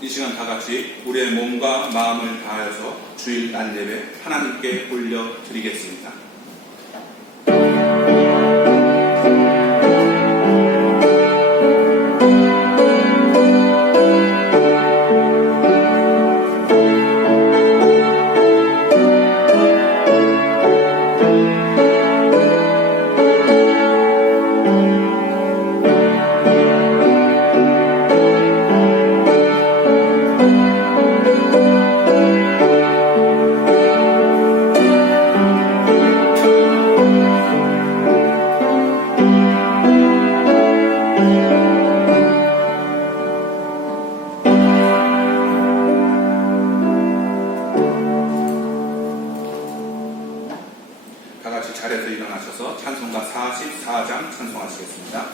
이 시간 다 같이 우리의 몸과 마음을 다하여서 주일 날 예배 하나님께 올려드리겠습니다. 자리에서 일어나셔서 찬송가 44장 찬송하시겠습니다.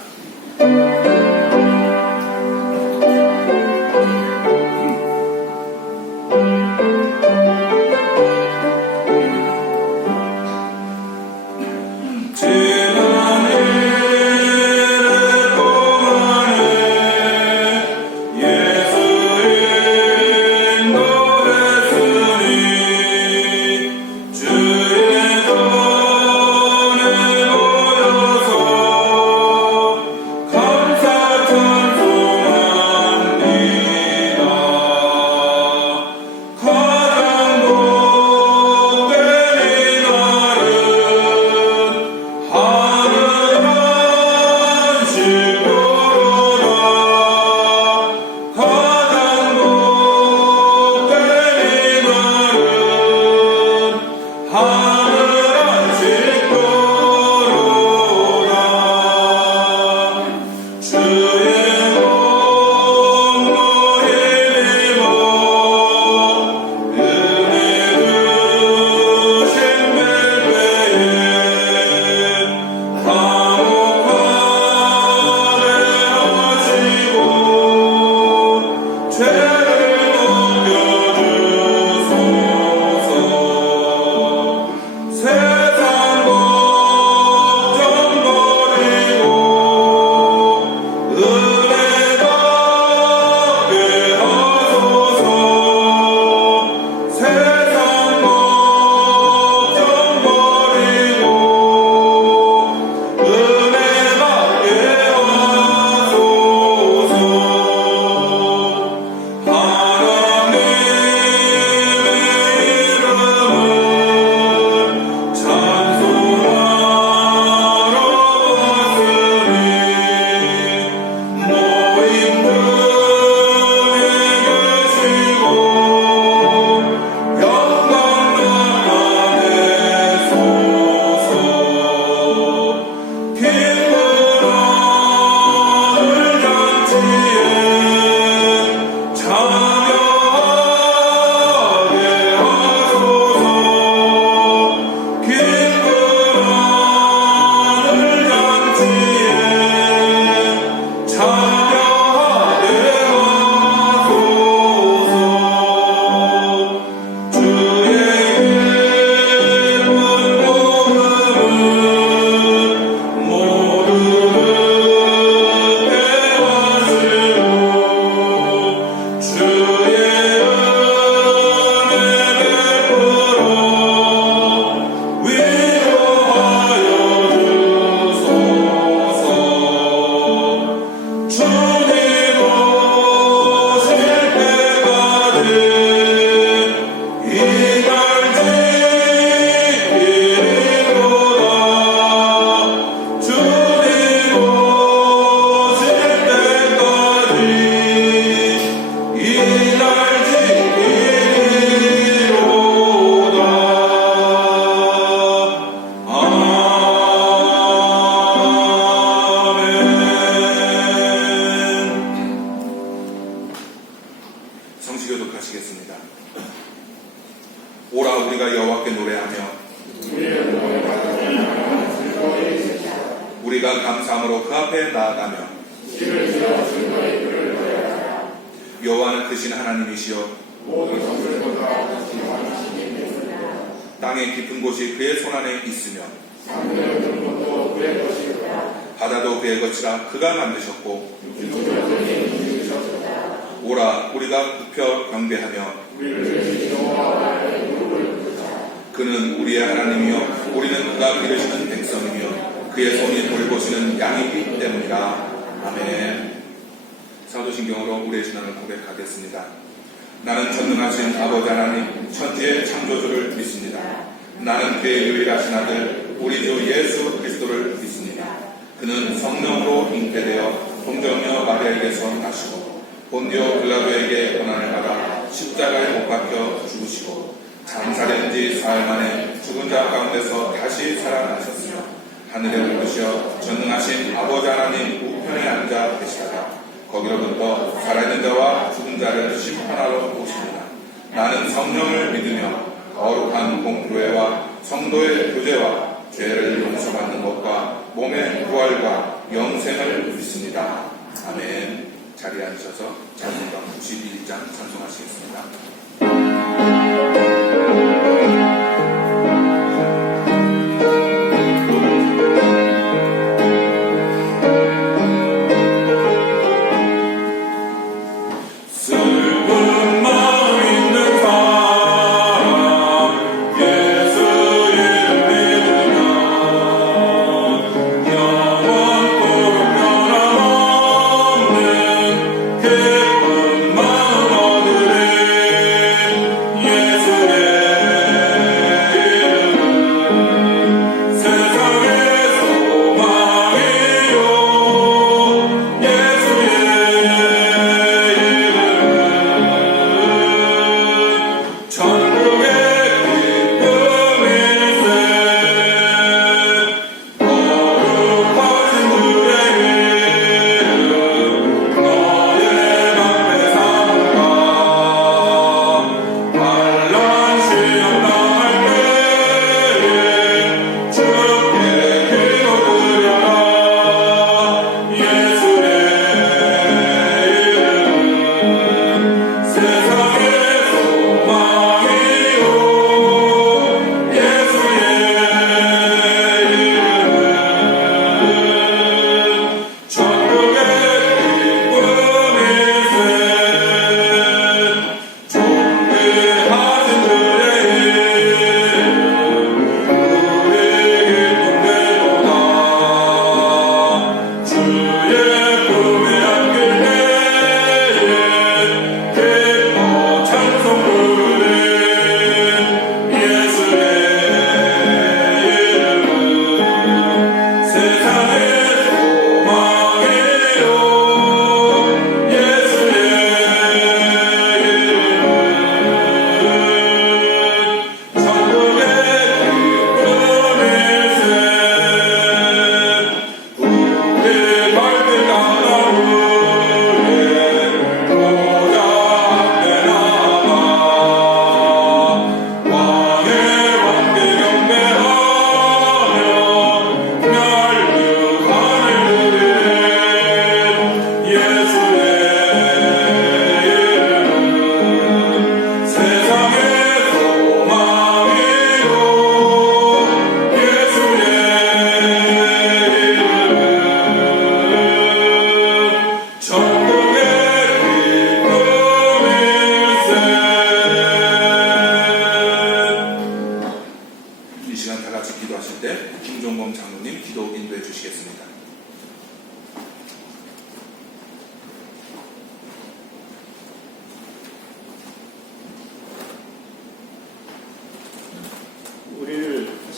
오라 우리가 여호와께 노래하며 우리가 감사함으로 그 앞에 나아가며 여호와는 크신 하나님이시여 땅의 깊은 곳이 그의 손안에 있으며 바다도 그의 것이라 그가 만드셨고 오라 우리가 굽혀 경배하며 그는 우리의 하나님이요 우리는 그가 기르시는 백성이며 그의 손이 돌보시는 양이기 때문이라. 아멘. 사도신경으로 우리의 신앙을 고백하겠습니다. 나는 전능하신 아버지 하나님 천지의 창조주를 믿습니다. 나는 그의 유일하신 아들 우리 주 예수 그리스도를 믿습니다. 그는 성령으로 잉태되어 동정녀 마리아에게서 나시고 본디오 빌라도에게 고난을 받아 십자가에 못 박혀 죽으시고 장사된 지 사흘 만에 죽은 자 가운데서 다시 살아나셨으며 하늘에 오르시어 전능하신 아버지 하나님 우편에 앉아 계시다가 거기로부터 살아있는 자와 죽은 자를 심판하러 오십니다. 나는 성령을 믿으며 거룩한 공교회와 성도의 교제와 죄를 용서받는 것과 몸의 부활과 영생을 믿습니다. 아멘. 자리에 앉으셔서 찬송가 91장 찬송하시겠습니다.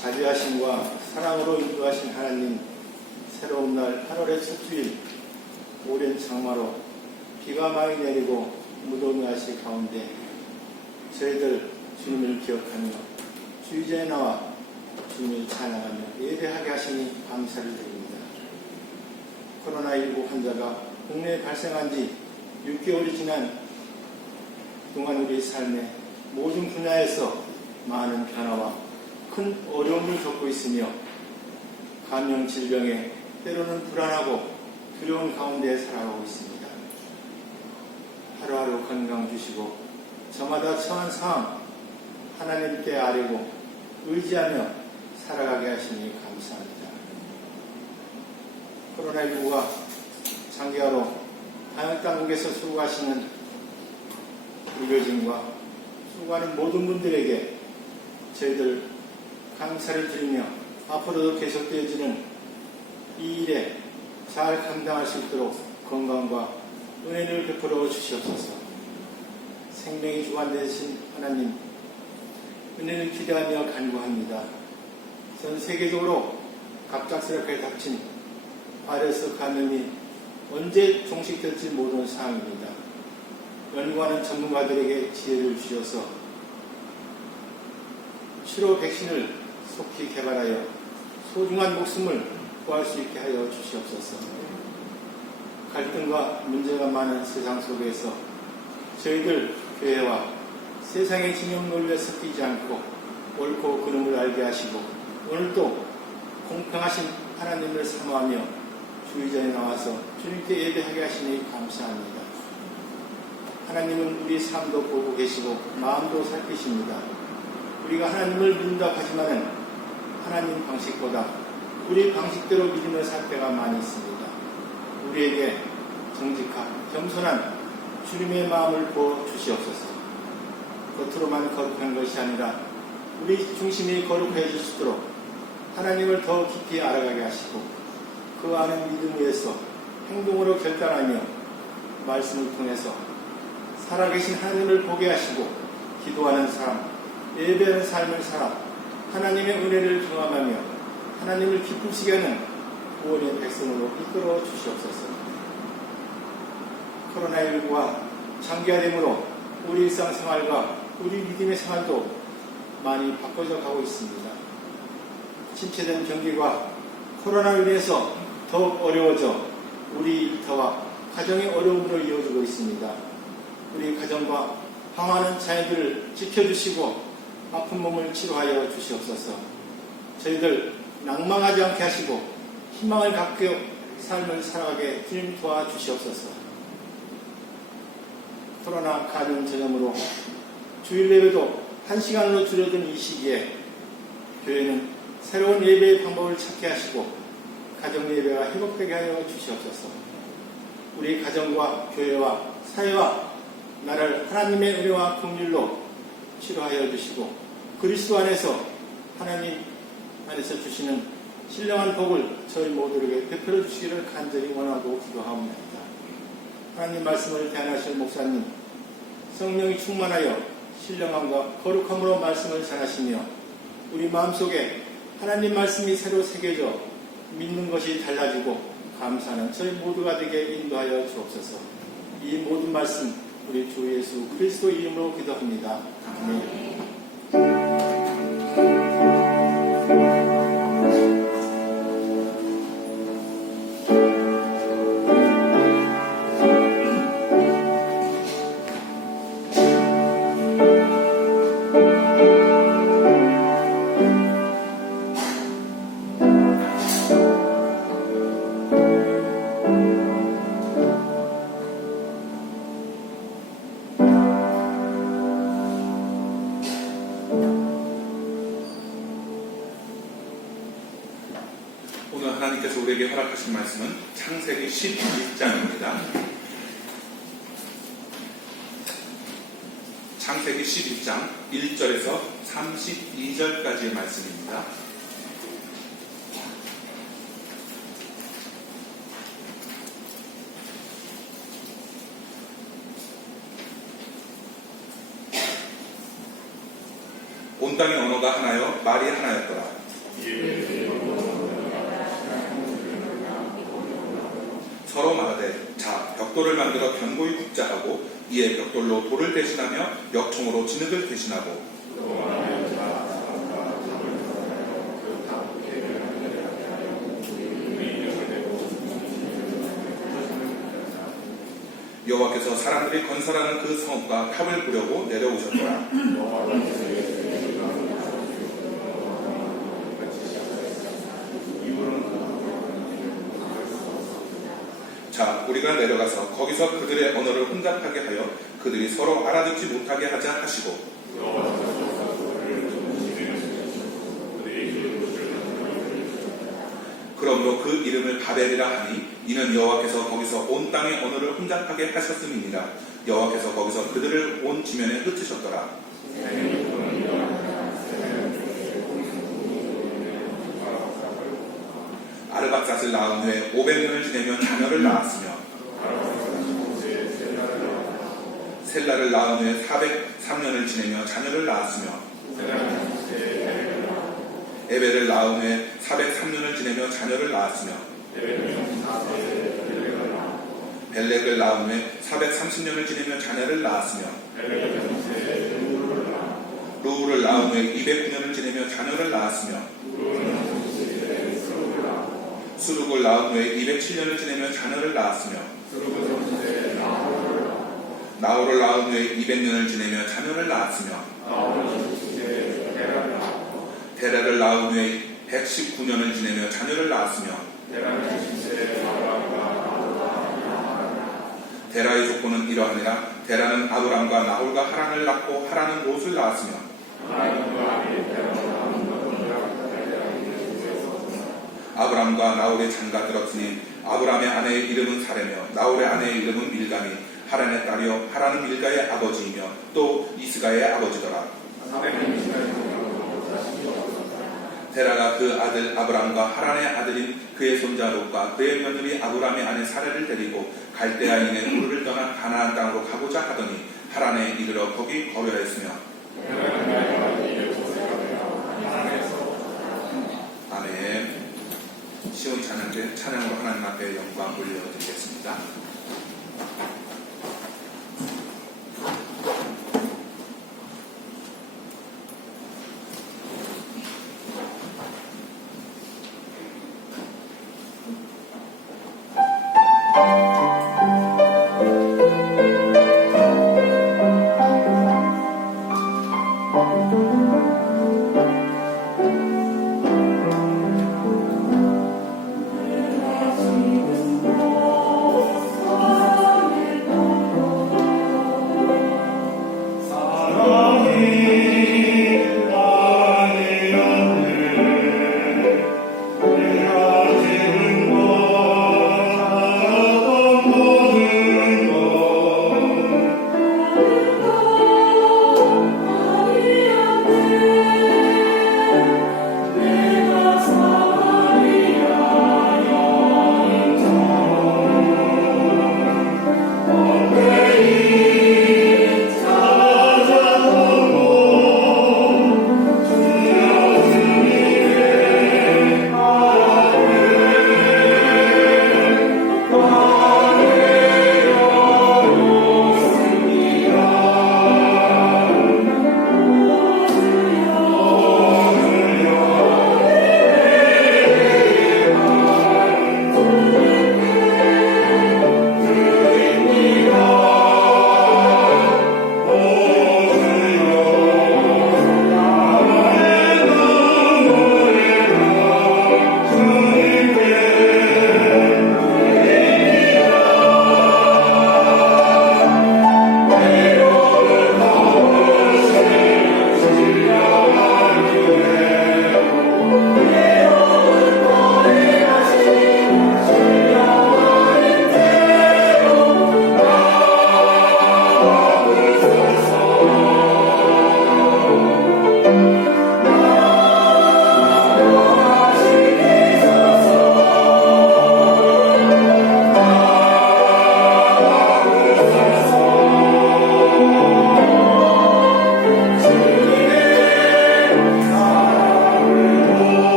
자비하심과 사랑으로 인도하신 하나님, 새로운 날 8월의 첫 주일 오랜 장마로 비가 많이 내리고 무더운 날씨 가운데 저희들 주님을 기억하며 주의자에 나와 주님을 찬양하며 예배하게 하시니 감사를 드립니다. 코로나19 환자가 국내에 발생한 지 6개월이 지난 동안 우리의 삶의 모든 분야에서 많은 변화와 큰 어려움을 겪고 있으며 감염 질병에 때로는 불안하고 두려운 가운데 살아가고 있습니다. 하루하루 건강 주시고 저마다 처한 상황 하나님께 아뢰고 의지하며 살아가게 하시니 감사합니다. 코로나19가 장기화로 방역당국에서 수고하시는 의료진과 수고하는 모든 분들에게 저희들 감사를 드리며 앞으로도 계속되어지는 이 일에 잘 감당할 수 있도록 건강과 은혜를 베풀어 주시옵소서. 생명이 주관되신 하나님, 은혜를 기대하며 간구합니다. 전 세계적으로 갑작스럽게 닥친 바이러스 감염이 언제 종식될지 모르는 상황입니다. 연구하는 전문가들에게 지혜를 주셔서 치료 백신을 속히 개발하여 소중한 목숨을 구할 수 있게 하여 주시옵소서. 갈등과 문제가 많은 세상 속에서 저희들 교회와 세상의 진영 논리에 섞이지 않고 옳고 그름을 알게 하시고 오늘도 공평하신 하나님을 사모하며 주의자에 나와서 주님께 예배하게 하시니 감사합니다. 하나님은 우리 삶도 보고 계시고 마음도 살피십니다. 우리가 하나님을 믿는다고 하지만은 하나님 방식보다 우리 방식대로 믿으며 살 때가 많이 있습니다. 우리에게 정직한 겸손한 주님의 마음을 부어 주시옵소서. 겉으로만 거룩한 것이 아니라 우리 중심이 거룩해질 수 있도록 하나님을 더 깊이 알아가게 하시고 그 아는 믿음 위에서 행동으로 결단하며 말씀을 통해서 살아계신 하나님을 보게 하시고 기도하는 삶, 예배하는 삶을 살아 하나님의 은혜를 경험하며 하나님을 기쁘시게 하는 구원의 백성으로 이끌어 주시옵소서. 코로나19가 장기화됨으로 우리 일상생활과 우리 믿음의 생활도 많이 바꿔져 가고 있습니다. 침체된 경기가 코로나로 인해서 더욱 어려워져 우리 일터와 가정의 어려움으로 이어지고 있습니다. 우리 가정과 방황하는 자녀들을 지켜주시고 아픈 몸을 치료하여 주시옵소서. 저희들 낭망하지 않게 하시고 희망을 갖고 삶을 살아가게 주님 도와주시옵소서. 코로나 감염 전염으로 주일 예배도 1시간으로 줄어든 이 시기에 교회는 새로운 예배의 방법을 찾게 하시고 가정 예배가 회복되게 하여 주시옵소서. 우리 가정과 교회와 사회와 나를 하나님의 은혜와 긍휼로 치료하여 주시고 그리스도 안에서 하나님 안에서 주시는 신령한 복을 저희 모두에게 베풀어 주시기를 간절히 원하고 기도하옵나이다. 하나님 말씀을 대안하실 목사님 성령이 충만하여 신령함과 거룩함으로 말씀을 전하시며 우리 마음속에 하나님 말씀이 새로 새겨져 믿는 것이 달라지고 감사하는 저희 모두가 되게 인도하여 주옵소서. 이 모든 말씀 우리 주 예수 그리스도 이름으로 기도합니다. 아멘. 오늘 하나님께서 우리에게 허락하신 말씀은 창세기 11장입니다. 창세기 11장 1절에서 32절까지의 말씀입니다. 온 땅의 언어가 하나여 말이 하나였더라. 서로 말하되 자 벽돌을 만들어 견고히 굽자 하고 이에 벽돌로 돌을 대신하며 역청으로 진흙을 대신하고 여호와께서 사람들이 건설하는 그 성읍과 탑을 보려고 내려오셨더라. 자, 우리가 내려가서 거기서 그들의 언어를 혼잡하게 하여 그들이 서로 알아듣지 못하게 하자 하시고 그러므로 그 이름을 바벨이라 하니 이는 여호와께서 거기서 온 땅의 언어를 혼잡하게 하셨음이니라. 여호와께서 거기서 그들을 온 지면에 흩으셨더라. 아르박삿을 낳은 후에 500년을 지내며 자녀를 낳았으며 셀라를 낳은 후에 403년을 지내며 자녀를 낳았으며 에벨을 낳은 후에 403년을 지내며 자녀를 낳았으며 벨렉을 낳은 후에 430년을 지내며 자녀를 낳았으며 루우를 낳은 후에 209년을 지내며 자녀를 낳았으며 수룩을 낳은 후에 207년을 지내며 자녀를 낳았으며 나홀을 낳은 후에 200년을 지내며 자녀를 낳았으며 데라를 낳은 후에 119년을 지내며 자녀를 낳았으며 데라의 족보는 이러하니라. 데라는 아브람과 나홀과 하란을 낳고 하란은 롯을 낳았으며 아브람과 나홀의 장가 들었으니 아브람의 아내의 이름은 사레며 나홀의 아내의 이름은 밀가니 하란의 딸이요 하란은 밀가의 아버지이며 또 이스가의 아버지더라. 데라가 그 아들 아브람과 하란의 아들인 그의 손자 롯과 그의 며느리 아브람의 아내 사레를 데리고 갈대아인의 우르를 떠나 가나안 땅으로 가고자 하더니 하란에 이르러 거기 거류하였으며 아멘. 시온 찬양대 찬양으로 하나님 앞에 영광 올려드리겠습니다.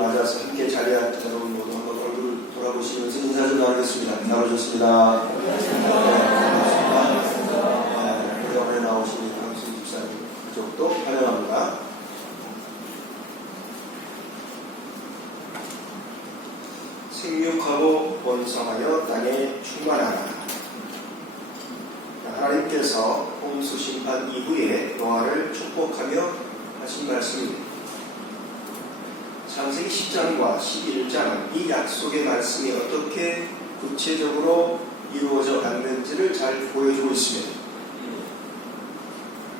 맞아서 함께 자리한 여러분 모두 한번 얼굴을 돌아보시면서 인사 좀 나누겠습니다. 잘 오셨습니다. 네, 오랜만에 나오신 강수희 집사님 가족도 환영합니다. 생육하고 번성하여 땅에 충만하라. 하나님께서 홍수 심판 이후에 노아를 축복하며 하신 말씀입니다. 창세기 10장과 11장은 이 약속의 말씀이 어떻게 구체적으로 이루어져 갔는지를 잘 보여주고 있습니다.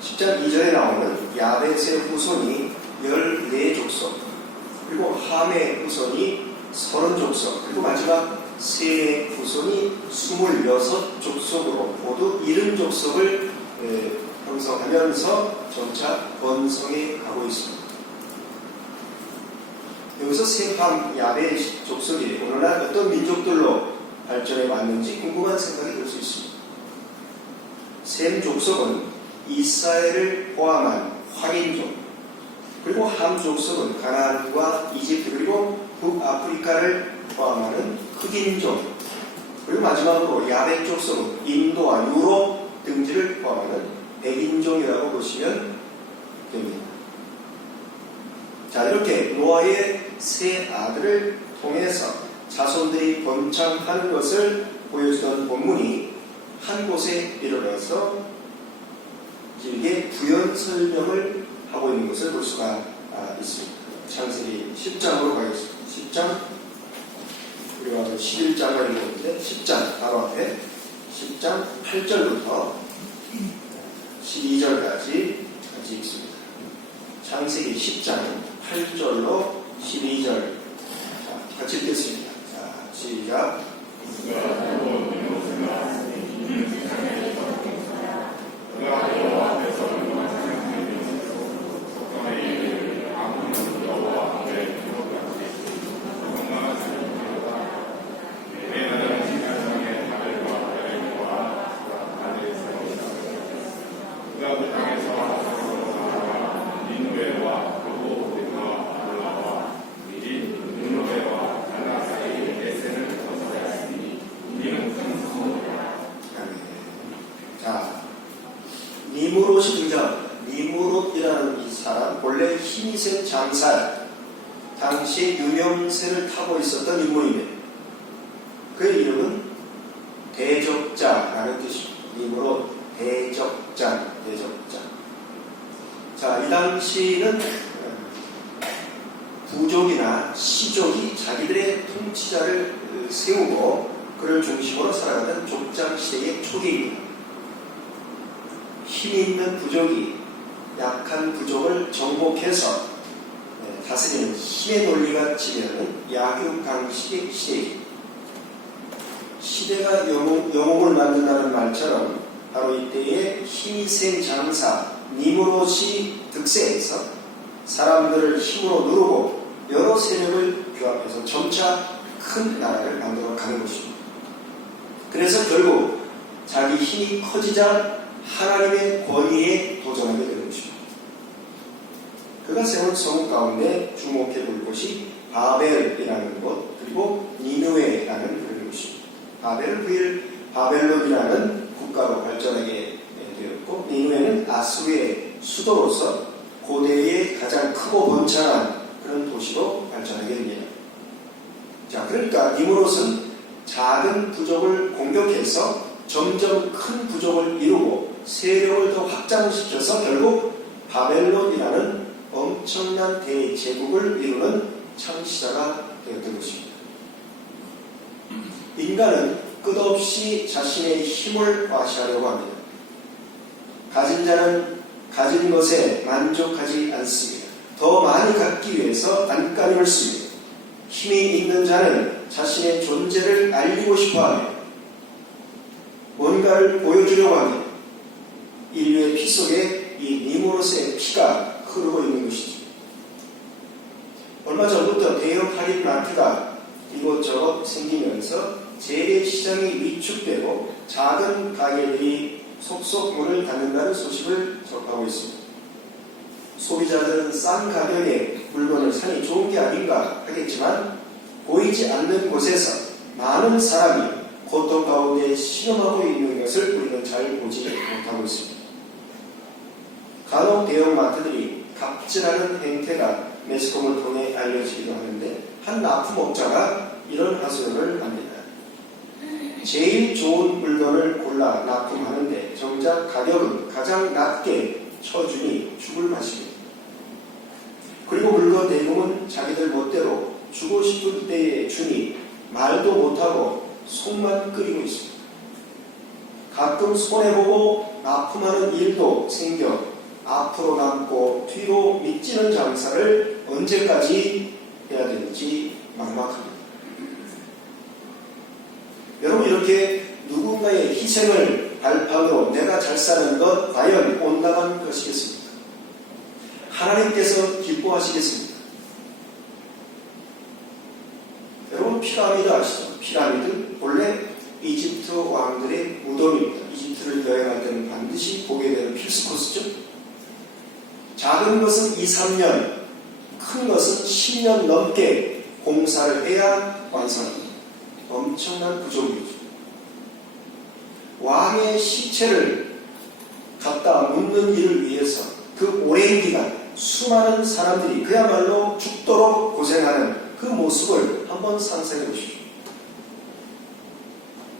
10장 2절에 나오는 야벳의 후손이 14족속, 그리고 함의 후손이 30족속, 그리고 마지막 셈의 후손이 26족속으로 모두 70족속을 형성하면서 점차 번성해 가고 있습니다. 여기서 셈, 함, 야벳 족속이 오늘날 어떤 민족들로 발전해 왔는지 궁금한 생각이 들 수 있습니다. 셈 족속은 이스라엘을 포함한 확인족, 그리고 함 족속은 가나안과 이집트 그리고 북아프리카를 포함하는 흑인족, 그리고 마지막으로 야벳 족속은 인도와 유럽 등지를 포함하는 백인종이라고 보시면 됩니다. 자, 이렇게 노아의 세 아들을 통해서 자손들이 번창하는 것을 보여주던 본문이 한 곳에 이르러서 길게 부연 설명을 하고 있는 것을 볼 수가 있습니다. 창세기 10장으로 가겠습니다. 10장, 우리가 11장을 읽었는데 10장 바로 앞에 10장 8절부터 12절까지 같이 읽습니다. 창세기 10장 8절로 12절 같이 읽겠습니다. 자, 시작. 니무롯이 등장합니다. 니무롯이라는 이 사람, 본래 힘이 센 장살, 당시 유명세를 타고 있었던 인물입니다. 그의 이름은 대적자라는 뜻입니다. 니무롯, 대적자. 자, 이 당시는 부족이나 시족이 자기들의 통치자를 세우고 그를 중심으로 살아가던 족장시대의 초기입니다. 힘 있는 부족이 약한 부족을 정복해서 다스리는 힘의 논리가 지배하는 약육강식의 시대입니다. 시대가 영웅을 만든다는 말처럼 바로 이때의 힘이 센 장사 니무롯이 득세해서 사람들을 힘으로 누르고 여러 세력을 규합해서 점차 큰 나라를 만들어 가는 것입니다. 그래서 결국 자기 힘이 커지자 하나님의 권위에 도전하게 되는 것입니다. 그가 세운 성 가운데 주목해 볼 것이 바벨이라는 것, 그리고 니느웨라는 그런 것입니다. 바벨은 후일 바벨론이라는 국가로 발전하게 되었고, 니느웨는 아수르의 수도로서 고대의 가장 크고 번창한 그런 도시로 발전하게 됩니다. 자, 그러니까 니무롯은 작은 부족을 공격해서 점점 큰 부족을 이루고 세력을 더 확장시켜서 결국 바벨론이라는 엄청난 대제국을 이루는 창시자가 되었던 것입니다. 인간은 끝없이 자신의 힘을 과시하려고 합니다. 가진 자는 가진 것에 만족하지 않습니다. 더 많이 갖기 위해서 안간힘을 씁니다. 힘이 있는 자는 자신의 존재를 알리고 싶어합니다. 뭔가를 보여주려고 합니다. 인류의 피 속에 이 니무롯의 피가 흐르고 있는 것이죠. 얼마 전부터 대형 할인마트가 이곳저곳 생기면서 재래시장이 위축되고 작은 가게들이 속속 문을 닫는다는 소식을 접하고 있습니다. 소비자들은 싼 가격에 물건을 사니 좋은 게 아닌가 하겠지만 보이지 않는 곳에서 많은 사람이 고통 가운데 신음하고 있는 것을 우리는 잘 보지 못하고 있습니다. 간혹 대형마트들이 갑질하는 행태가 매스컴을 통해 알려지기도 하는데 한 납품업자가 이런 하소연을 합니다. 제일 좋은 물건을 골라 납품하는데 정작 가격은 가장 낮게 쳐주니 죽을 맛입니다. 그리고 물건 대금은 자기들 멋대로 주고 싶은 때에 주니 말도 못하고 속만 끓이고 있습니다. 가끔 손해보고 납품하는 일도 생겨 앞으로 남고 뒤로 미치는 장사를 언제까지 해야 되는지 막막합니다. 여러분, 이렇게 누군가의 희생을 발판으로 내가 잘 사는 것 과연 온당한 것이겠습니까? 하나님께서 기뻐하시겠습니까? 여러분, 피라미드 아시죠? 피라미드 본래 이집트 왕들의 무덤입니다. 이집트를 여행할 때는 반드시 보게 되는 필수 코스죠. 작은 것은 2, 3년, 큰 것은 10년 넘게 공사를 해야 완성합니다. 엄청난 부족이죠. 왕의 시체를 갖다 묻는 일을 위해서 그 오랜 기간 수많은 사람들이 그야말로 죽도록 고생하는 그 모습을 한번 상상해 보십시오.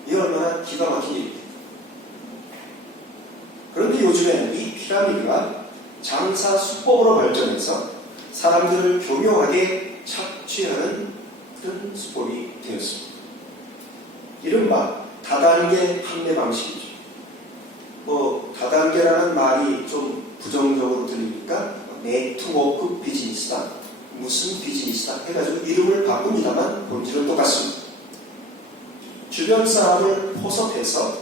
이 얼마나 기가 막힌 일입니까? 그런데 요즘에는 이 피라미드가 장사 수법으로 발전해서 사람들을 교묘하게 착취하는 그런 수법이 되었습니다. 이른바 다단계 판매 방식이죠. 다단계라는 말이 좀 부정적으로 들리니까 네트워크 비즈니스다, 무슨 비즈니스다 해가지고 이름을 바꿉니다만 본질은 똑같습니다. 주변 사람을 포섭해서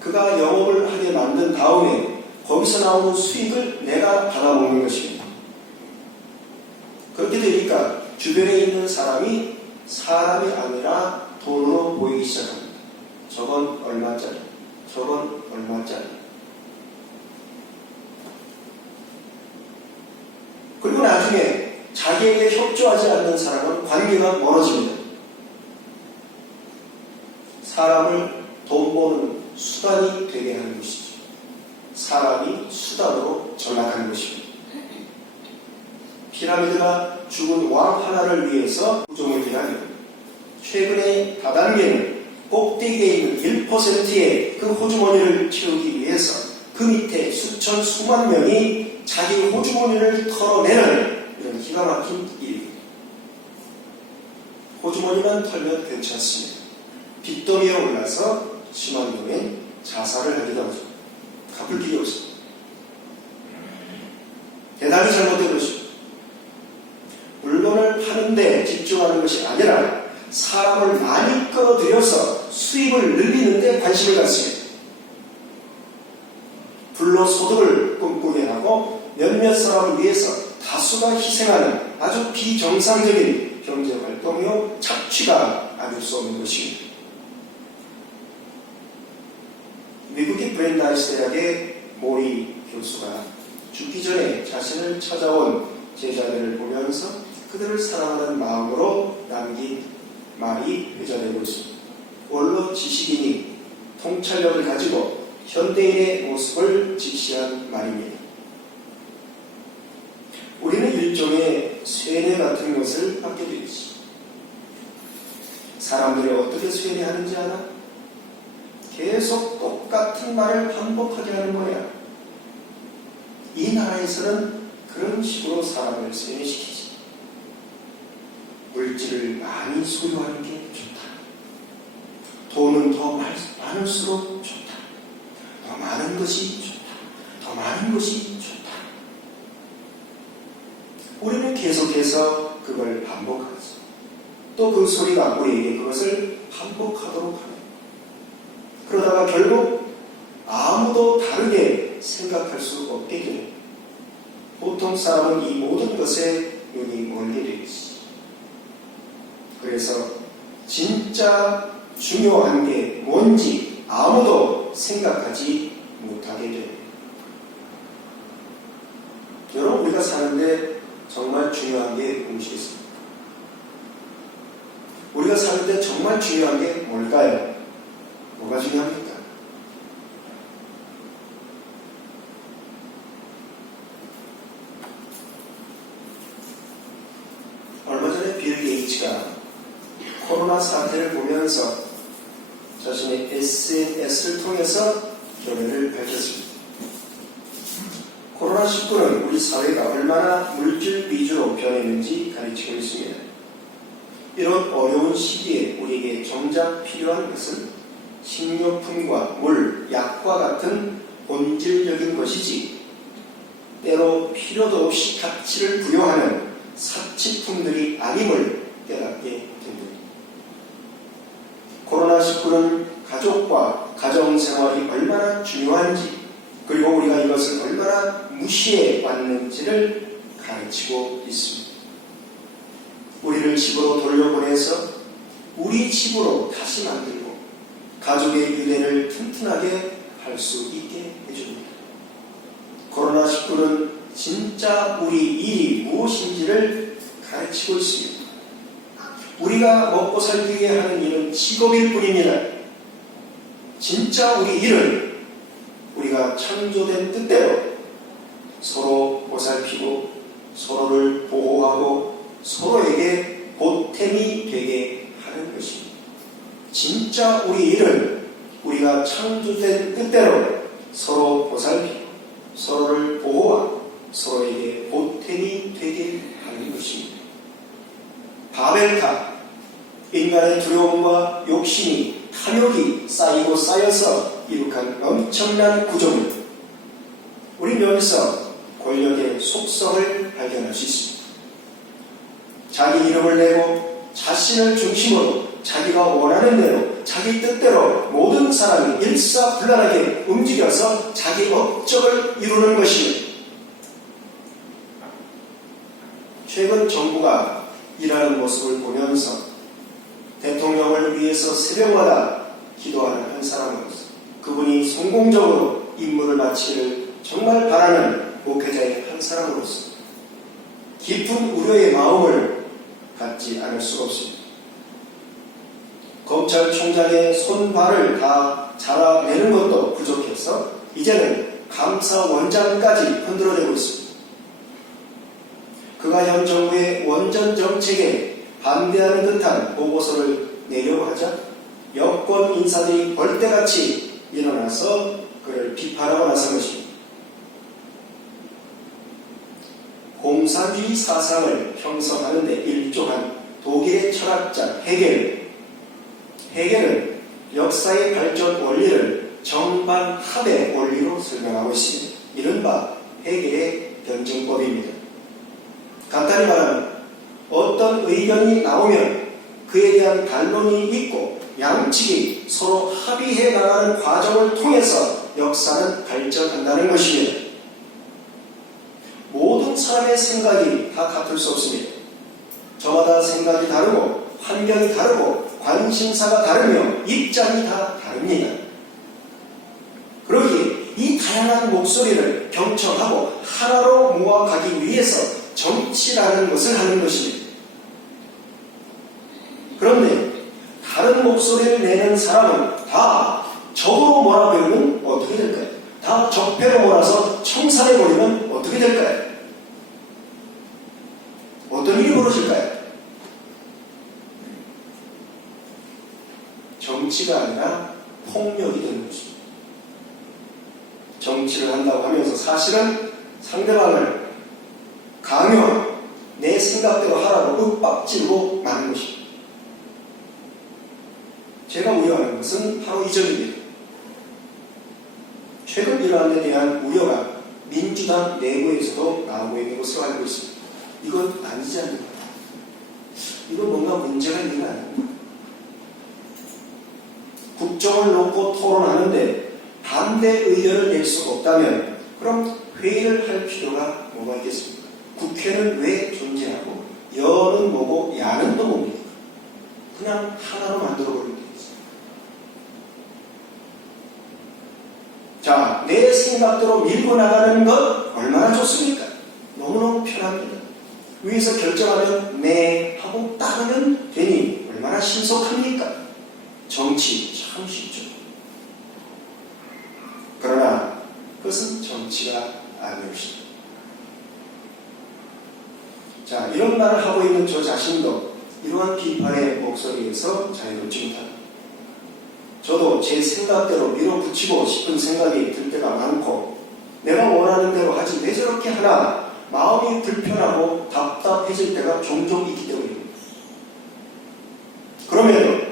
그가 영업을 하게 만든 다음에 거기서 나오는 수익을 내가 받아먹는 것입니다. 그렇게 되니까 주변에 있는 사람이 사람이 아니라 돈으로 보이기 시작합니다. 저건 얼마짜리, 저건 얼마짜리. 그리고 나중에 자기에게 협조하지 않는 사람은 관계가 멀어집니다. 사람을 돈 버는 수단이 되게 하는 것이죠. 사람이 수단으로 전락하는 것입니다. 피라미드가 죽은 왕 하나를 위해서 구종을 위하면 최근에 다단계는 꼭대기에 있는 1%의 그 호주머니를 채우기 위해서 그 밑에 수천 수만 명이 자기 호주머니를 털어내는 이런 기가 막힌 일입니다. 호주머니만 털면 괜찮습니다. 빚더미에 올라서 심한 경우에 자살을 하기도 하죠. 갚을 길이 없습니다. 대단히 잘못된 것입니다. 물건을 파는데 집중하는 것이 아니라 사람을 많이 끌어들여서 수입을 늘리는 데 관심을 갖습니다. 불로소득을 꿈꾸게 하고 몇몇 사람을 위해서 다수가 희생하는 아주 비정상적인 경제활동이요 착취가 아닐 수 없는 것입니다. 미국의 브랜다이스 대학의 모리 교수가 죽기 전에 자신을 찾아온 제자들을 보면서 그들을 사랑하는 마음으로 남긴 말이 회자되고 있습니다. 원로 지식인이 통찰력을 가지고 현대인의 모습을 직시한 말입니다. 우리는 일종의 쇠뇌 같은 것을 받게 되겠지. 사람들이 어떻게 쇠뇌하는지 아나? 계속 똑같은 말을 반복하게 하는 거야. 이 나라에서는 그런 식으로 사람을 쇠뇌시키지. 물질을 많이 소유하는 게 좋다. 돈은 더 많을수록 좋다. 더 많은 것이 좋다. 더 많은 것이 좋다. 우리는 계속해서 그걸 반복하죠. 또 그 소리가 우리에게 그것을 반복하도록 합니다. 그러다가 결국 아무도 다르게 생각할 수 없게 됩니다. 보통 사람은 이 모든 것에 눈이 멀게 되겠지. 그래서 진짜 중요한 게 뭔지 아무도 생각하지 못하게 됩니다. 여러분, 우리가 사는데 정말 중요한 게 우리가 살 때 정말 중요한 게 뭘까요? 뭐가 중요합니까? 얼마 전에 빌 게이츠가 코로나 사태를 보면서 자신의 SNS를 통해서 견해를 밝혔습니다. 코로나19는 우리 사회가 얼마나 물질 위주로 변했는지 가르치고 있습니다. 이런 어려운 시기에 우리에게 정작 필요한 것은 식료품과 물, 약과 같은 본질적인 것이지 때로 필요도 없이 가치를 부여하는 사치품들이 아님을 깨닫게 됩니다. 코로나19는 가족과 가정생활이 얼마나 중요한지 그리고 우리가 이것을 얼마나 무시해 왔는지를 가르치고 있습니다. 우리를 집으로 돌려보내서 우리 집으로 다시 만들고 가족의 유대를 튼튼하게 할 수 있게 해줍니다. 코로나19는 진짜 우리 일이 무엇인지를 가르치고 있습니다. 우리가 먹고 살기 위해 하는 일은 직업일 뿐입니다. 진짜 우리 일은 우리가 창조된 뜻대로 서로 보살피고 서로를 보호하고 서로에게 보탬이 되게 하는 것입니다. 진짜 우리 일은 우리가 창조된 뜻대로 서로 보살피고 서로를 보호하고 서로에게 보탬이 되게 하는 것입니다. 바벨탑, 인간의 두려움과 욕심이 탐욕이 쌓이고 쌓여서 이룩한 엄청난 구조물. 우리 여기서 권력의 속성을 발견할 수 있습니다. 자기 이름을 내고 자신을 중심으로 자기가 원하는 대로 자기 뜻대로 모든 사람이 일사불란하게 움직여서 자기 업적을 이루는 것입니다. 최근 정부가 일하는 모습을 보면서 대통령을 위해서 새벽마다 기도하는 한 사람으로서 그분이 성공적으로 임무를 마치기를 정말 바라는 목회자의 한 사람으로서 깊은 우려의 마음을 갖지 않을 수가 없습니다. 검찰총장의 손발을 다 자라내는 것도 부족해서 이제는 감사원장까지 흔들어내고 있습니다. 그가 현 정부의 원전 정책에 반대하는 듯한 보고서를 내려고 하자 여권 인사들이 벌떼같이 일어나서 그를 비판하고 나선 것입니다. 공산주의 사상을 형성하는 데 일조한 독일의 철학자 헤겔은 역사의 발전 원리를 정반합의 원리로 설명하고 있습니다. 이른바 헤겔의 변증법입니다. 간단히 말하면 어떤 의견이 나오면 그에 대한 반론이 있고 양측이 서로 합의해 나가는 과정을 통해서 역사는 발전한다는 것입니다. 모든 사람의 생각이 다 같을 수 없습니다. 저마다 생각이 다르고 환경이 다르고 관심사가 다르며 입장이 다 다릅니다. 그러기에 이 다양한 목소리를 경청하고 하나로 모아가기 위해서 정치라는 것을 하는 것입니다. 그런데 다른 목소리를 내는 사람은 다 적으로 몰아버리면 어떻게 될까요? 다 적폐로 몰아서 청산해버리면 어떻게 될까요? 어떤 일이 벌어질까요? 정치가 아니라 폭력이 되는 것입니다. 정치를 한다고 하면서 사실은 상대방을 강요하고 내 생각대로 하라고 윽박지르고 마는 것입니다. 제가 우려하는 것은 바로 이 점입니다. 최근 일어난 데 대한 우려가 민주당 내부에서도 나오고 있는 것으로 알고 있습니다. 이건 아니지 않습니까? 이건 뭔가 문제가 있는 거 아닙니까? 국정을 놓고 토론하는데 반대 의견을 낼 수가 없다면 그럼 회의를 할 필요가 뭐가 있겠습니까? 국회는 왜 존재하고 여는 뭐고 야는 또 뭡니까? 그냥 하나로 만들어버리면 되겠습니다. 자, 내 생각대로 밀고 나가는 것 얼마나 좋습니까? 너무너무 편합니다. 위에서 결정하면 네 하고 따르면 되니 얼마나 얼마나 신속합니까? 정치 참 쉽죠. 그러나 그것은 정치가 아니옵니다. 자, 이런 말을 하고 있는 저 자신도 이러한 비판의 목소리에서 자유롭지 못합니다. 저도 제 생각대로 밀어붙이고 싶은 생각이 들 때가 많고 내가 원하는 대로 하지 왜 저렇게 하나 마음이 불편하고 답답해질 때가 종종 있기 때문입니다. 그럼에도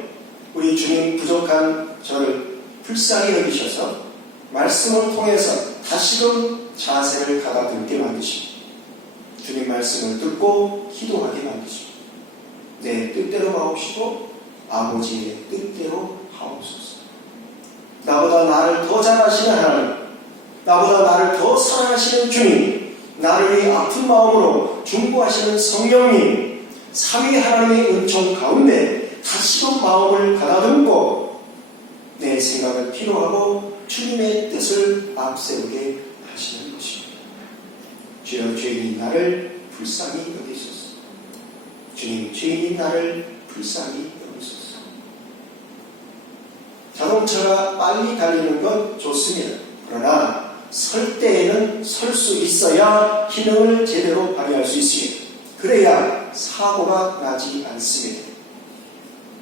우리 주님 부족한 저를 불쌍히 여기셔서 말씀을 통해서 다시금 자세를 가다듬게 만드십니다. 주님 말씀을 듣고 기도하게 만드십니다. 내 뜻대로 하옵시고 아버지의 뜻대로 하옵소서. 나보다 나를 더 잘 아시는 하나님, 나보다 나를 더 사랑하시는 주님, 나를 위해 아픈 마음으로 중보하시는 성령님, 삼위 하나님의 은총 가운데 다시금 마음을 가다듬고 내 생각을 필요하고 주님의 뜻을 앞세우게 하시는 것입니다. 주여, 죄인인 나를 불쌍히 여기소서. 주님, 죄인인 나를 불쌍히 여기소서. 자동차가 빨리 달리는 건 좋습니다. 그러나 설 때에는 설 수 있어야 기능을 제대로 발휘할 수 있습니다. 그래야 사고가 나지 않습니다.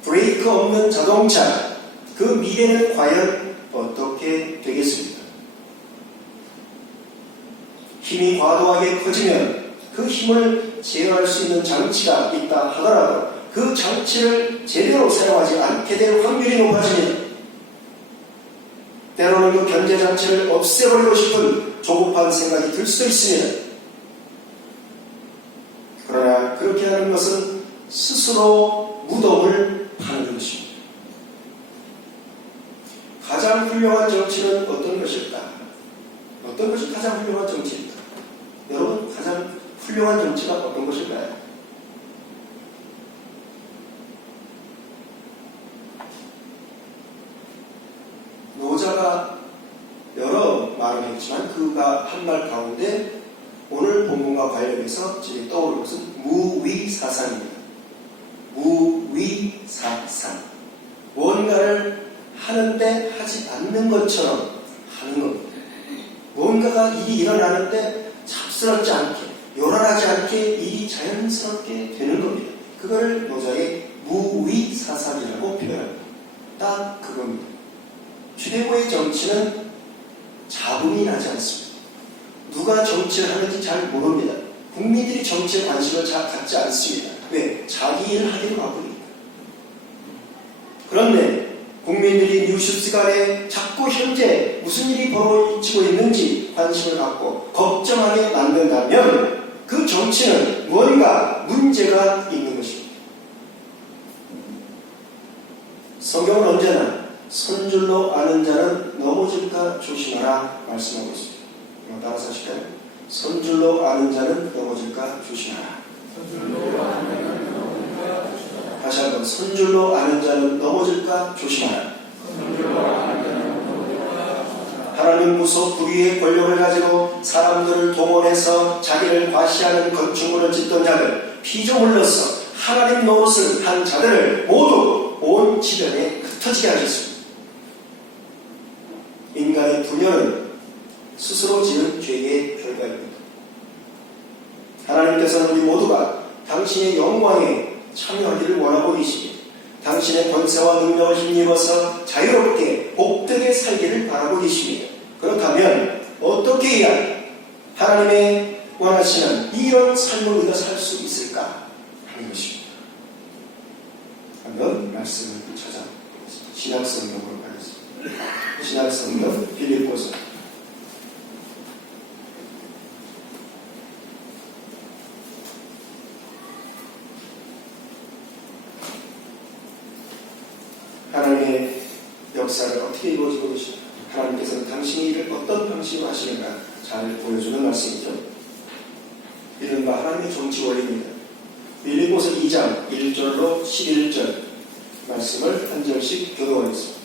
브레이크 없는 자동차, 그 미래는 과연 어떻게 되겠습니까? 힘이 과도하게 커지면 그 힘을 제어할 수 있는 장치가 있다 하더라도 그 장치를 제대로 사용하지 않게 될 확률이 높아집니다. 때로는 그 견제 장치를 없애버리고 싶은 조급한 생각이 들 수도 있습니다. 그러나 그렇게 하는 것은 스스로 무덤을 파는 것입니다. 가장 훌륭한 정치는 어떤 것일까? 어떤 것이 가장 훌륭한 정치일까? 여러분, 가장 훌륭한 정치가 어떤 것일까요? 노자가 여러 말을 했지만 그가 한 말 가운데 오늘 본문과 관련해서 지금 떠오르는 것은 무위사상입니다. 무위사상. 뭔가를 하는데 하지 않는 것처럼 하는 겁니다. 뭔가가 일이 일어나는데 잡스럽지 않게, 요란하지 않게 일이 자연스럽게 되는 겁니다. 그걸 노자의 무위사상이라고 표현합니다. 딱 그겁니다. 최고의 정치는 잡음이 나지 않습니다. 누가 정치를 하는지 잘 모릅니다. 국민들이 정치에 관심을 잘 갖지 않습니다. 왜? 자기 일을 하기로 바쁘니까. 그런데 국민들이 뉴스간에 자꾸 현재 무슨 일이 벌어지고 있는지 관심을 갖고 걱정하게 만든다면 그 정치는 뭔가 문제가 있는 것입니다. 성경은 언제나 선줄로 아는 자는 넘어질까 조심하라 말씀하고 있습니다. 따라서 하실까요? 선줄로 아는 자는 넘어질까 조심하라. 다시 한번, 선줄로 아는 자는 넘어질까 조심하라. 하나님 무속 불의의 권력을 가지고 사람들을 동원해서 자기를 과시하는 건축물을 짓던 자들, 피조물로서 하나님 노릇을 한 자들을 모두 온 지변에 흩어지게 하셨습니다. 인간의 분열은 스스로 지은 죄의 결과입니다. 하나님께서는 우리 모두가 당신의 영광에 참여하기를 원하고 계십니다. 당신의 권세와 능력을 힘입어서 자유롭게 복되게 살기를 바라고 계십니다. 그렇다면 어떻게 해야 하나님의 원하시는 이런 삶을 우리가 살 수 있을까 하는 것입니다. 한번 말씀을 찾아보겠습니다. 신약성경으로 가겠습니다. 신약성경 빌립보서 1 하나님의 역사를 어떻게 이루어지고 계시는가, 하나님께서는 당신의 일을 어떤 방식으로 하시는가 잘 보여주는 말씀이죠. 이른바 하나님의 정치 원리입니다. 빌립보서 2장 1절로 11절 말씀을 한 절씩 교도하겠습니다.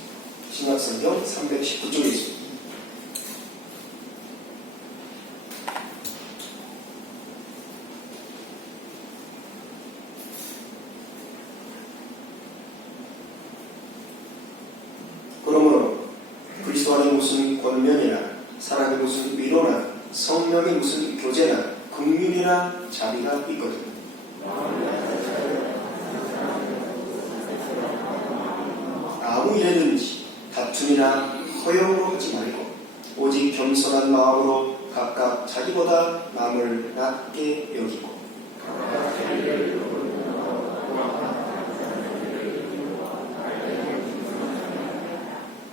신약성경 319쪽에 있습니다. 무슨 권면이나 사랑이 무슨 위로나 성령이 무슨 교제나 긍휼이나 자비가 있거든. 아무 일에든지 다툼이나 허용으로 하지 말고 오직 겸손한 마음으로 각각 자기보다 남을 낮게 여기고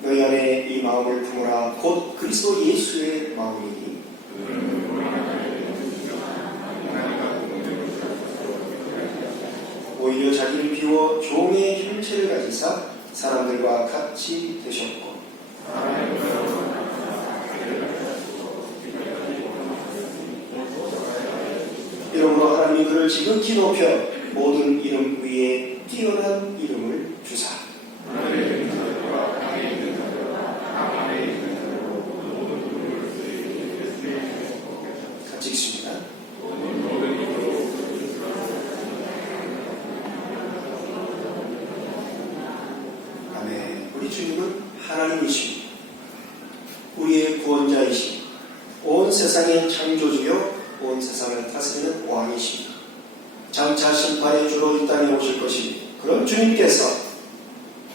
너희 안에 이 마음을 품으라. 곧 그리스도 예수의 마음이니 오히려 자기를 비워 종의 형체를 가지사 사람들과 같이 되셨고 이러므로 하나님이 그를 지극히 높여 모든 이름 위에 뛰어난 이름을 주사. 같이 읽습니다. 아멘. 우리 주님은 하나님이십니다. 우리의 구원자이십니다. 온 세상의 창조주요 온 세상을 다스리는 왕이십니다. 장차 심판의 주로 이 땅에 오실 것입니다. 그런 주님께서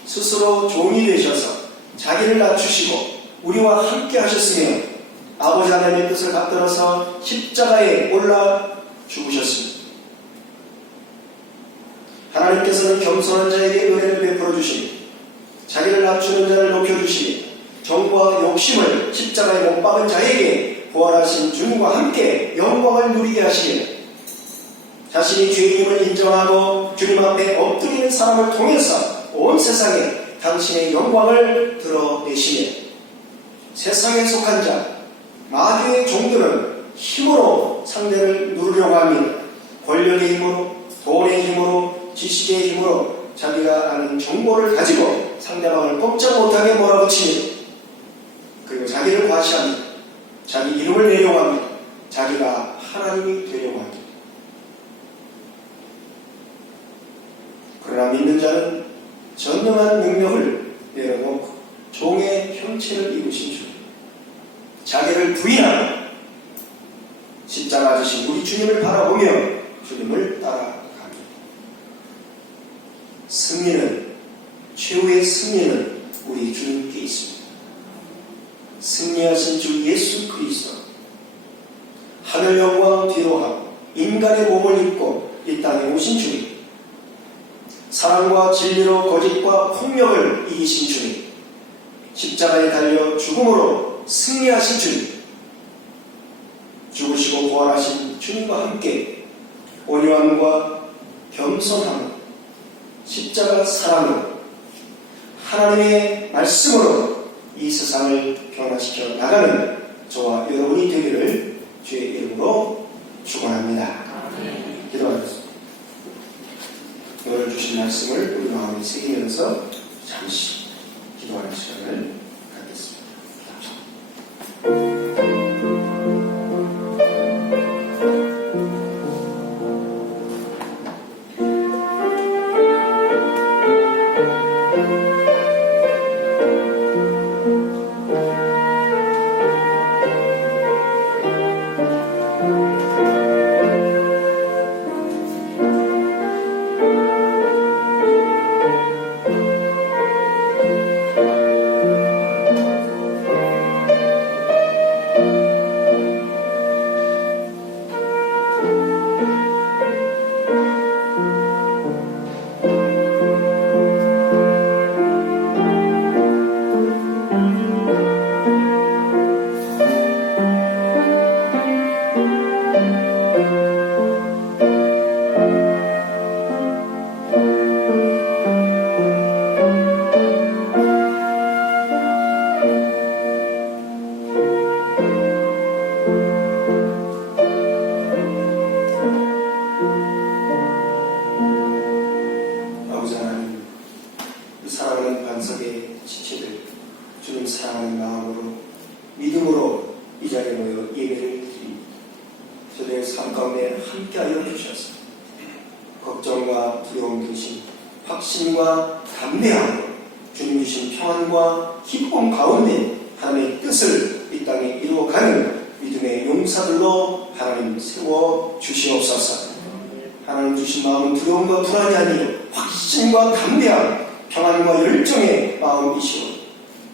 스스로 종이 되셔서 자기를 낮추시고 우리와 함께 하셨으며 아버지 하나님의 뜻을 받들어서 십자가에 올라 죽으셨습니다. 하나님께서는 겸손한 자에게 은혜를 베풀어 주시니 자기를 낮추는 자를 높여주시니 정과 욕심을 십자가에 못 박은 자에게 부활하신 주님과 함께 영광을 누리게 하시며 자신이 죄인임을 인정하고 주님 앞에 엎드리는 사람을 통해서 온 세상에 당신의 영광을 드러내시며 세상에 속한 자 마귀의 종들은 힘으로 상대를 누르려고 합니다. 권력의 힘으로, 돈의 힘으로, 지식의 힘으로 자기가 아는 정보를 가지고 상대방을 꼼짝 못하게 몰아붙이며 그리고 자기를 과시합니다. 자기 이름을 내려고 합니다. 자기가 하나님이 되려고 합니다. 그러나 믿는 자는 전능한 능력을 내려놓고 종의 형체를 입으신 주 자기를 부인하고 십자가 지신 우리 주님을 바라보며 주님을 따라갑니다. 승리는 최후의 승리는 우리 주님께 있습니다. 승리하신 주 예수 그리스도 하늘 영광 뒤로 하고 인간의 몸을 입고 이 땅에 오신 주님 사랑과 진리로 거짓과 폭력을 이기신 주님 십자가에 달려 죽음으로 승리하신 주님 죽으시고 부활하신 주님과 함께 온유함과 겸손함 십자가 사랑으로 하나님의 말씀으로 이 세상을 변화시켜 나가는 저와 여러분이 되기를 주의 이름으로 축원합니다. 기도하겠습니다. 오늘 주신 말씀을 우리 마음에 새기면서 잠시 기도하는 시간을 갖겠습니다. 사랑하는 반석의 지체들 주님 사랑하는 마음으로 믿음으로 이 자리에 모여 예배를 드립니다. 저들의 삶 가운데 함께하여 주셔서 걱정과 두려움 대신 확신과 담대함으로 주님 주신 평안과 기쁨 가운데 하나님의 뜻을 이 땅에 이루어가는 믿음의 용사들로 하나님 세워 주시옵소서. 하나님 주신 마음은 두려움과 불안이 아니요 확신과 담대함, 평안과 열정의 마음이시오.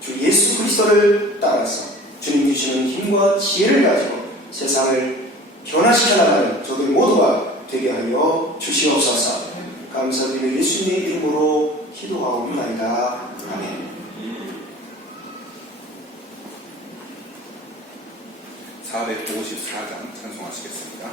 주 예수 그리스도를 따라서 주님 주시는 힘과 지혜를 가지고 세상을 변화시켜 나가는 저들 모두가 되게 하여 주시옵소서. 감사드리며 예수님의 이름으로 기도하옵나이다. 아멘. 454장 찬송하시겠습니다.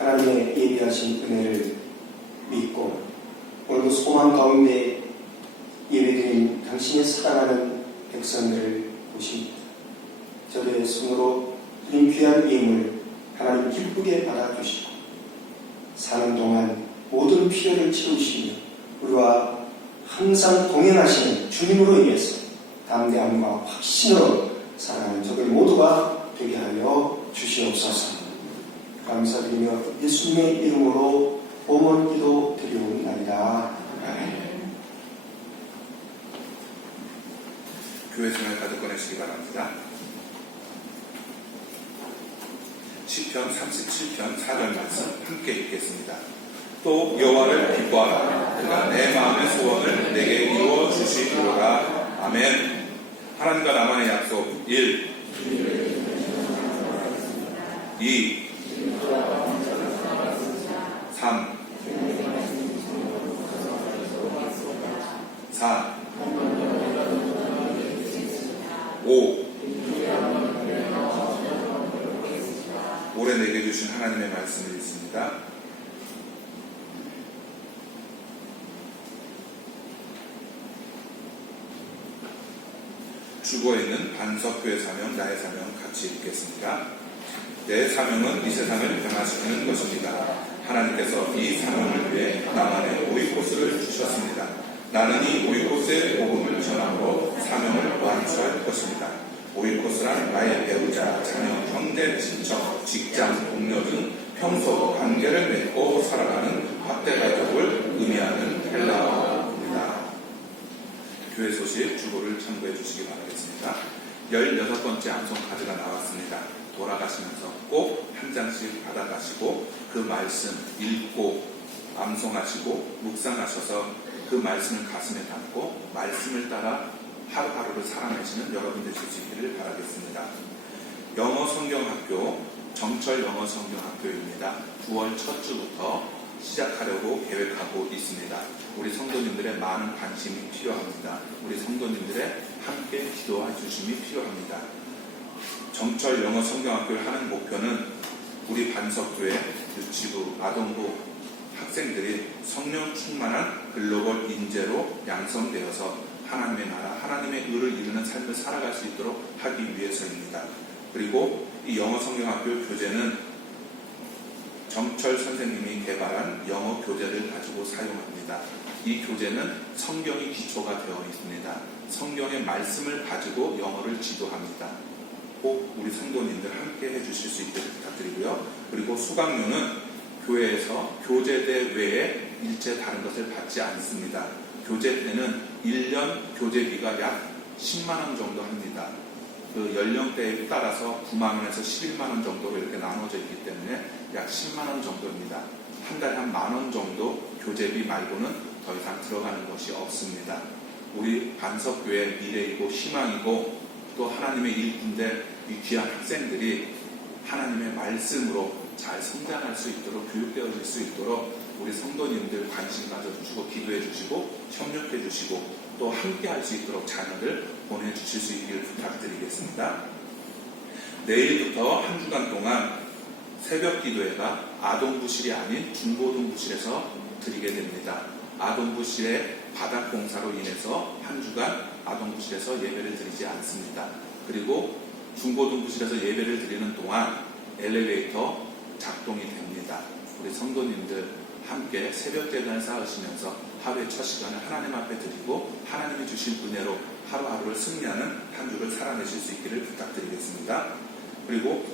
하나님의 예비하신 은혜를 믿고 오늘도 소망 가운데 예배드린 당신의 사랑하는 백성들을 보십니다. 저들의 손으로 주님 귀한 예물 하나님 기쁘게 받아주시고 사는 동안 모든 필요를 채우시며 우리와 항상 동행하시는 주님으로 인해서 담대함과 확신으로 살아가는 저들 모두가 되게 하여 주시옵소서. 감사드리며 예수님의 이름으로 봉헌 기도 드리옵나이다. 아멘. 교회 생활 가득 꺼내시기 바랍니다. 시편 37편 4절 말씀 함께 읽겠습니다. 또 여호와를 기뻐하라. 그가 내 마음의 소원을 내게 이루어 주시리로다. 아멘. 하나님과 나만의 약속 1, 2, 3, 4, 5. 올해 내게 주신 하나님의 말씀을 읽습니다. 주거에 있는 반석교의 사명, 나의 사명 같이 읽겠습니다. 내 사명은 이 세상을 변화시키는 것입니다. 하나님께서 이 사명을 위해 나만의 오이코스를 주셨습니다. 나는 이 오이코스의 복음을 전함으로 사명을 완수할 것입니다. 오이코스란 나의 배우자, 자녀, 형제, 친척, 직장, 동료 등 평소 관계를 맺고 살아가는 확대 가족을 의미하는 헬라어입니다. 교회 소식 주보를 참고해 주시기 바라겠습니다. 16번째 암송 카드가 나왔습니다. 돌아가시면서 꼭 한 장씩 받아가시고 그 말씀 읽고 암송하시고 묵상하셔서 그 말씀을 가슴에 담고 말씀을 따라 하루하루를 살아내시는 여러분 되실 수 있기를 바라겠습니다. 영어 성경학교 정철 영어 성경학교입니다. 9월 첫 주부터 시작하려고 계획하고 있습니다. 우리 성도님들의 많은 관심이 필요합니다. 우리 성도님들의 함께 기도해 주심이 필요합니다. 정철 영어 성경학교를 하는 목표는 우리 반석교회, 유치부, 아동부 학생들이 성령 충만한 글로벌 인재로 양성되어서 하나님의 나라, 하나님의 의를 이루는 삶을 살아갈 수 있도록 하기 위해서입니다. 그리고 이 영어 성경학교 교재는 정철 선생님이 개발한 영어 교재를 가지고 사용합니다. 이 교재는 성경이 기초가 되어 있습니다. 성경의 말씀을 가지고 영어를 지도합니다. 꼭 우리 성도님들 함께 해주실 수 있도록 부탁드리고요. 그리고 수강료는 교회에서 교재대 외에 일체 다른 것을 받지 않습니다. 교재대는 1년 교재비가 약 10만원 정도 합니다. 그 연령대에 따라서 9만원에서 11만원 정도로 이렇게 나눠져 있기 때문에 약 10만원 정도입니다. 한 달에 한 만원 정도 교재비 말고는 더 이상 들어가는 것이 없습니다. 우리 반석교회의 미래이고 희망이고 또 하나님의 일꾼들, 이 귀한 학생들이 하나님의 말씀으로 잘 성장할 수 있도록 교육되어질 수 있도록 우리 성도님들 관심 가져주시고 기도해 주시고 협력해 주시고 또 함께 할 수 있도록 자녀를 보내주실 수 있기를 부탁드리겠습니다. 내일부터 한 주간 동안 새벽 기도회가 아동부실이 아닌 중고등부실에서 드리게 됩니다. 아동부실의 바닥 공사로 인해서 한 주간 아동부실에서 예배를 드리지 않습니다. 그리고 중고등부실에서 예배를 드리는 동안 엘리베이터 작동이 됩니다. 우리 성도님들 함께 새벽 제단을 쌓으시면서 하루의 첫 시간을 하나님 앞에 드리고 하나님이 주신 은혜로 하루하루를 승리하는 한 주를 살아내실 수 있기를 부탁드리겠습니다. 그리고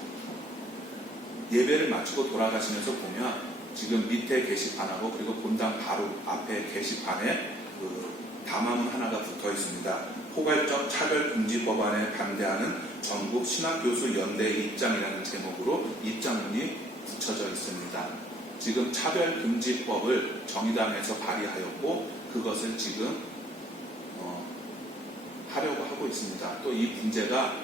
예배를 마치고 돌아가시면서 보면 지금 밑에 게시판하고 그리고 본당 바로 앞에 게시판에 담화문 하나가 붙어 있습니다. 포괄적 차별금지법안에 반대하는 전국 신학교수연대 입장이라는 제목으로 입장문이 붙여져 있습니다. 지금 차별금지법을 정의당에서 발의하였고 그것을 지금 하려고 하고 있습니다. 또 이 문제가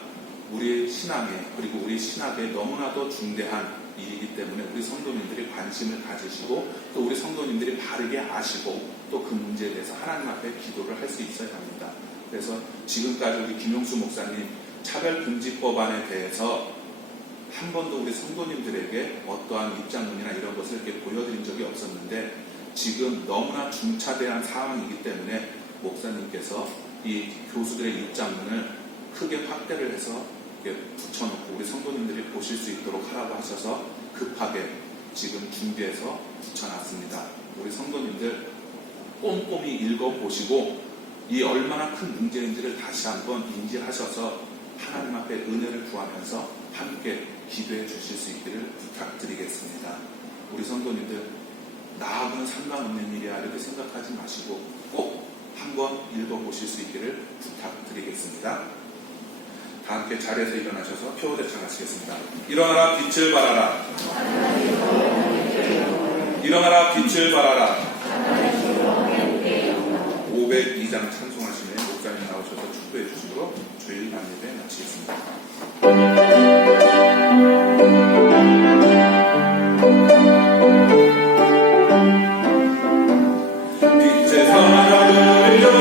우리 신앙에 그리고 우리 신학에 너무나도 중대한 일이기 때문에 우리 성도님들이 관심을 가지시고 또 우리 성도님들이 바르게 아시고 또 그 문제에 대해서 하나님 앞에 기도를 할 수 있어야 합니다. 그래서 지금까지 우리 김용수 목사님 차별금지법안에 대해서 한 번도 우리 성도님들에게 어떠한 입장문이나 이런 것을 이렇게 보여드린 적이 없었는데 지금 너무나 중차대한 상황이기 때문에 목사님께서 이 교수들의 입장문을 크게 확대를 해서 이렇게 붙여놓고 우리 성도님들이 보실 수 있도록 하라고 하셔서 급하게 지금 준비해서 붙여놨습니다. 우리 성도님들 꼼꼼히 읽어보시고 이 얼마나 큰 문제인지를 다시 한번 인지하셔서 하나님 앞에 은혜를 구하면서 함께 기도해 주실 수 있기를 부탁드리겠습니다. 우리 성도님들 나하고는 상관없는 일이야 이렇게 생각하지 마시고 꼭 한번 읽어보실 수 있기를 부탁드리겠습니다. 다 함께 자리에서 일어나셔서 표대창 하시겠습니다. 일어나라 빛을 발하라. 일어나라 빛을 발하라. 502장 찬송하시면 목사님 나오셔서 축도해 주시므로 주일 밤예배 마치겠습니다. 빛의 사랑을 여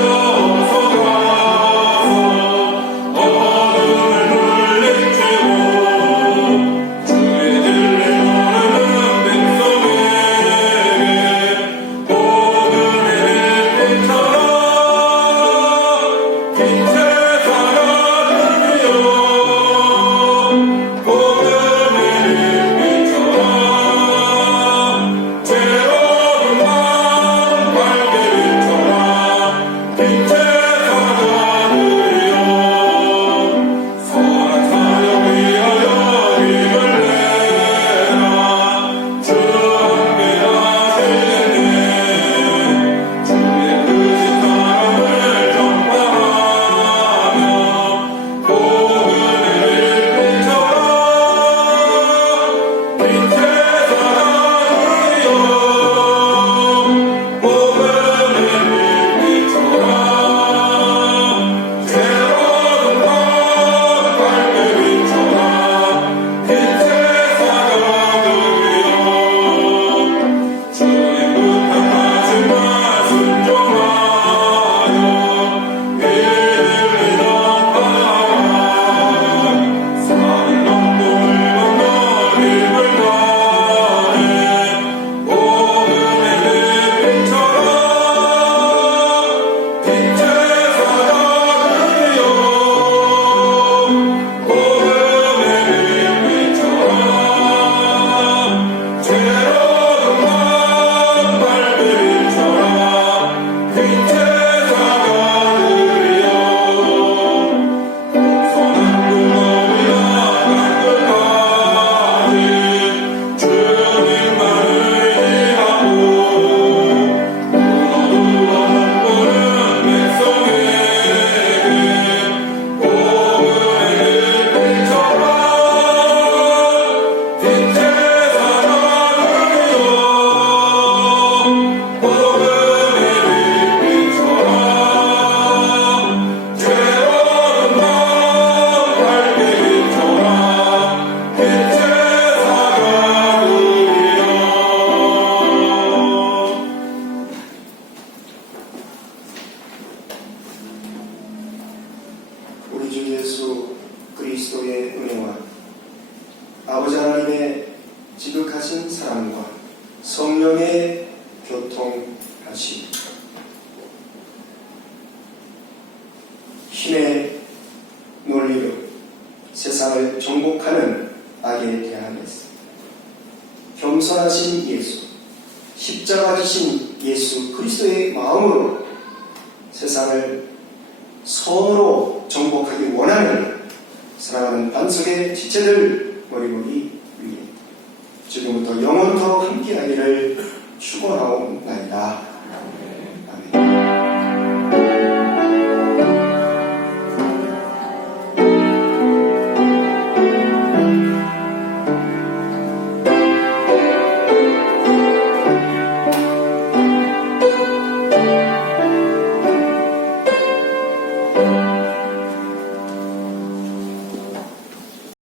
주 예수 그리스도의 은혜와 아버지 하나님의 지극하신 사랑과 성령의 교통하심, 힘의 논리로 세상을 정복하는 악에 대항했습니다. 겸손하신 예수, 십자가 지신 예수 그리스도의 마음으로 세상을 선으로 정복하기 원하는 사랑하는 반석의 지체들 머리보기 위해 지금부터 영원토록 함께하기를 축원하옵나이다.